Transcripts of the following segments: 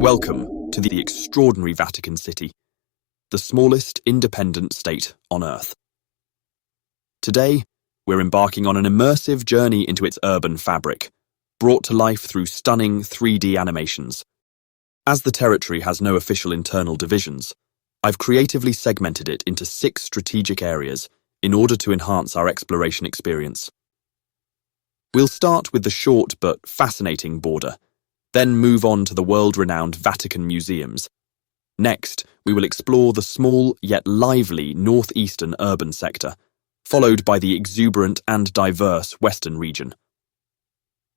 Welcome to the extraordinary Vatican City, the smallest independent state on Earth. Today, we're embarking on an immersive journey into its urban fabric, brought to life through stunning 3D animations. As the territory has no official internal divisions, I've creatively segmented it into 6 strategic areas in order to enhance our exploration experience. We'll start with the short but fascinating border, then move on to the world-renowned Vatican Museums. Next, we will explore the small yet lively northeastern urban sector, followed by the exuberant and diverse western region.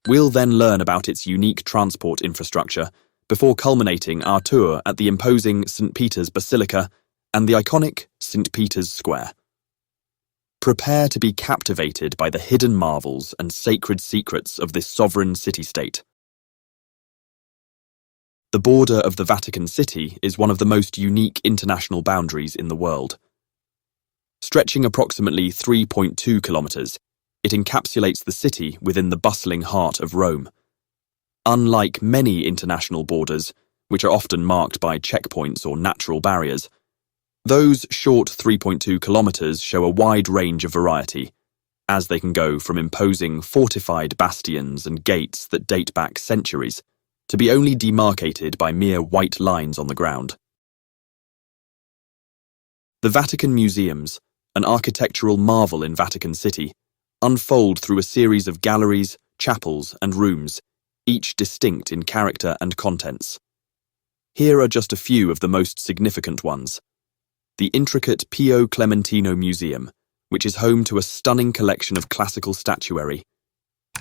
We'll then learn about its unique transport infrastructure before culminating our tour at the imposing St. Peters Basilica and the iconic St. Peter's Square. Prepare to be captivated by the hidden marvels and sacred secrets of this sovereign city-state. The border of the Vatican City is one of the most unique international boundaries in the world. Stretching approximately 3.2 kilometers, it encapsulates the city within the bustling heart of Rome. Unlike many international borders, which are often marked by checkpoints or natural barriers, those short 3.2 kilometers show a wide range of variety, as they can go from imposing fortified bastions and gates that date back centuries to be only demarcated by mere white lines on the ground. The Vatican Museums, an architectural marvel in Vatican City, unfold through a series of galleries, chapels, and rooms, each distinct in character and contents. Here are just a few of the most significant ones. The intricate Pio Clementino Museum, which is home to a stunning collection of classical statuary.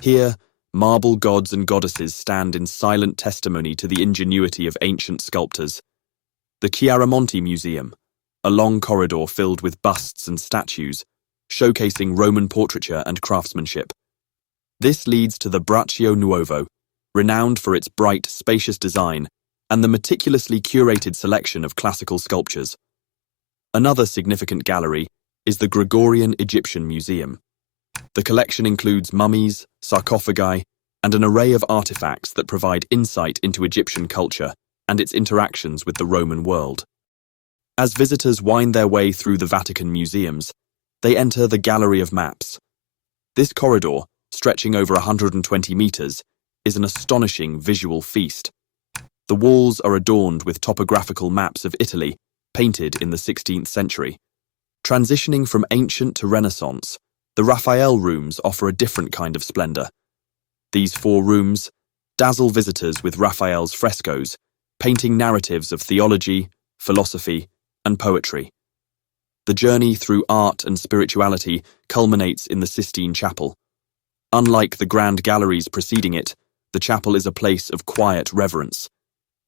Here, marble gods and goddesses stand in silent testimony to the ingenuity of ancient sculptors. The Chiaramonti Museum, a long corridor filled with busts and statues, showcasing Roman portraiture and craftsmanship. This leads to the Braccio Nuovo, renowned for its bright, spacious design and the meticulously curated selection of classical sculptures. Another significant gallery is the Gregorian Egyptian Museum. The collection includes mummies, sarcophagi, and an array of artifacts that provide insight into Egyptian culture and its interactions with the Roman world. As visitors wind their way through the Vatican Museums, they enter the Gallery of Maps. This corridor, stretching over 120 meters, is an astonishing visual feast. The walls are adorned with topographical maps of Italy, painted in the 16th century. Transitioning from ancient to Renaissance, the Raphael rooms offer a different kind of splendor. These 4 rooms dazzle visitors with Raphael's frescoes, painting narratives of theology, philosophy, and poetry. The journey through art and spirituality culminates in the Sistine Chapel. Unlike the grand galleries preceding it, the chapel is a place of quiet reverence.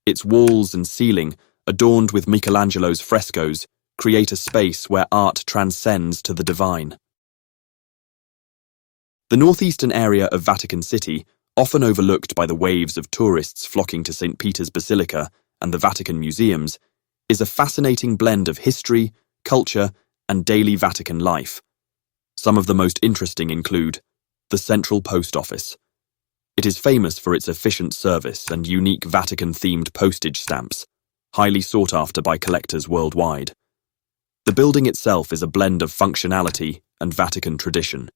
Its walls and ceiling, adorned with Michelangelo's frescoes, create a space where art transcends to the divine. The northeastern area of Vatican City, often overlooked by the waves of tourists flocking to St. Peter's Basilica and the Vatican Museums, is a fascinating blend of history, culture, and daily Vatican life. Some of the most interesting include the Central Post Office. It is famous for its efficient service and unique Vatican-themed postage stamps, highly sought after by collectors worldwide. The building itself is a blend of functionality and Vatican tradition.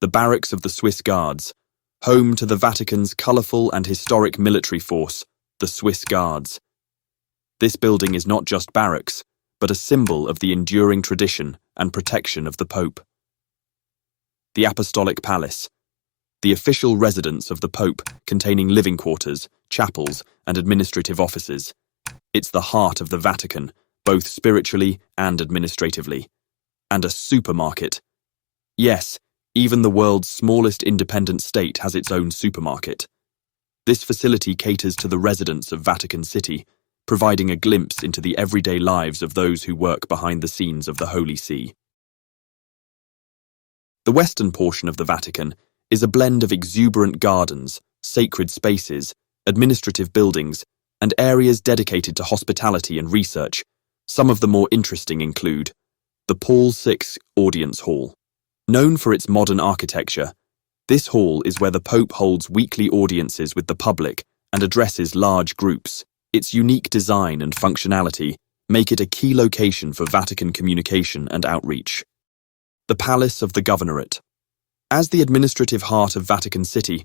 The Barracks of the Swiss Guards, home to the Vatican's colourful and historic military force, the Swiss Guards. This building is not just barracks, but a symbol of the enduring tradition and protection of the Pope. The Apostolic Palace, the official residence of the Pope, containing living quarters, chapels, and administrative offices. It's the heart of the Vatican, both spiritually and administratively. And a supermarket. Yes, even the world's smallest independent state has its own supermarket. This facility caters to the residents of Vatican City, providing a glimpse into the everyday lives of those who work behind the scenes of the Holy See. The western portion of the Vatican is a blend of exuberant gardens, sacred spaces, administrative buildings, and areas dedicated to hospitality and research. Some of the more interesting include the Paul VI Audience Hall. Known for its modern architecture, this hall is where the Pope holds weekly audiences with the public and addresses large groups, Its unique design and functionality make it a key location for Vatican communication and outreach. The Palace of the Governorate. As the administrative heart of Vatican City,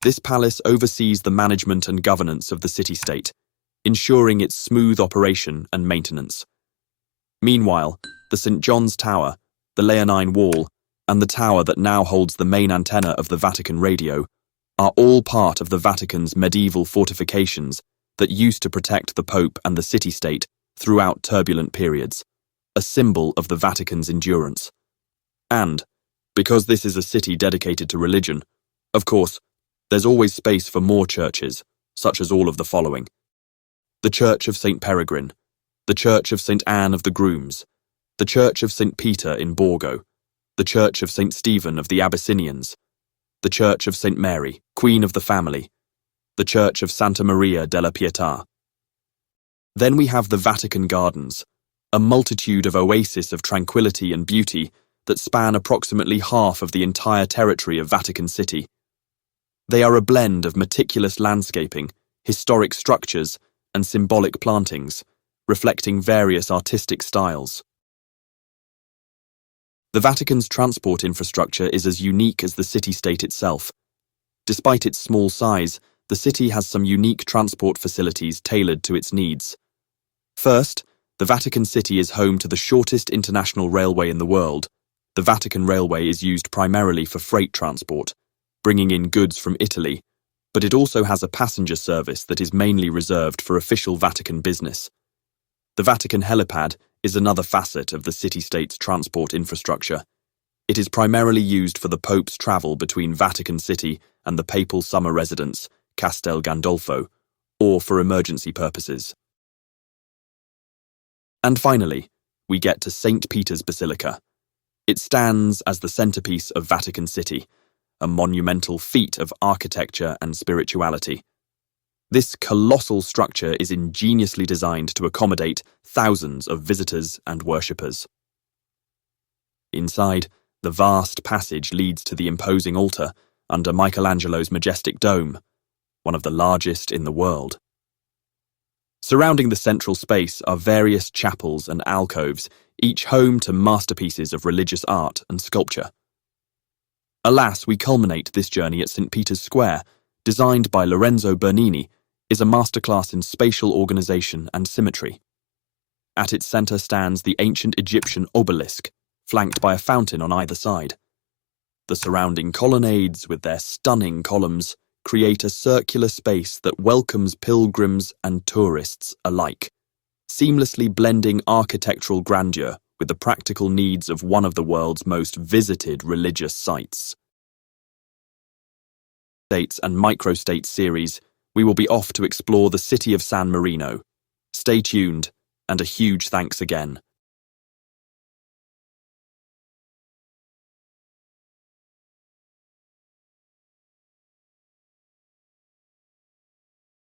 this palace oversees the management and governance of the city-state, ensuring its smooth operation and maintenance. Meanwhile, the St. John's Tower, the Leonine Wall, and the tower that now holds the main antenna of the Vatican radio are all part of the Vatican's medieval fortifications that used to protect the Pope and the city-state throughout turbulent periods, a symbol of the Vatican's endurance. And, because this is a city dedicated to religion, of course, there's always space for more churches, such as all of the following: the Church of St. Peregrine, the Church of St. Anne of the Grooms, the Church of St. Peter in Borgo, the Church of St. Stephen of the Abyssinians, the Church of St. Mary, Queen of the Family, the Church of Santa Maria della Pietà. Then we have the Vatican Gardens, a multitude of oases of tranquility and beauty that span approximately half of the entire territory of Vatican City. They are a blend of meticulous landscaping, historic structures, and symbolic plantings, reflecting various artistic styles. The Vatican's transport infrastructure is as unique as the city-state itself. Despite its small size, the city has some unique transport facilities tailored to its needs. First, the Vatican City is home to the shortest international railway in the world. The Vatican Railway is used primarily for freight transport, bringing in goods from Italy, but it also has a passenger service that is mainly reserved for official Vatican business. The Vatican Helipad is another facet of the city-state's transport infrastructure. It is primarily used for the Pope's travel between Vatican City and the papal summer residence, Castel Gandolfo, or for emergency purposes. And finally, we get to St. Peters Basilica. It stands as the centerpiece of Vatican City, a monumental feat of architecture and spirituality. This colossal structure is ingeniously designed to accommodate thousands of visitors and worshippers. Inside, the vast passage leads to the imposing altar under Michelangelo's majestic dome, one of the largest in the world. Surrounding the central space are various chapels and alcoves, each home to masterpieces of religious art and sculpture. Alas, we culminate this journey at St. Peter's Square, designed by Lorenzo Bernini, is a masterclass in spatial organization and symmetry. At its center stands the ancient Egyptian obelisk, flanked by a fountain on either side. The surrounding colonnades, with their stunning columns, create a circular space that welcomes pilgrims and tourists alike, seamlessly blending architectural grandeur with the practical needs of one of the world's most visited religious sites. States and Microstate series, we will be off to explore the city of San Marino. Stay tuned, and a huge thanks again.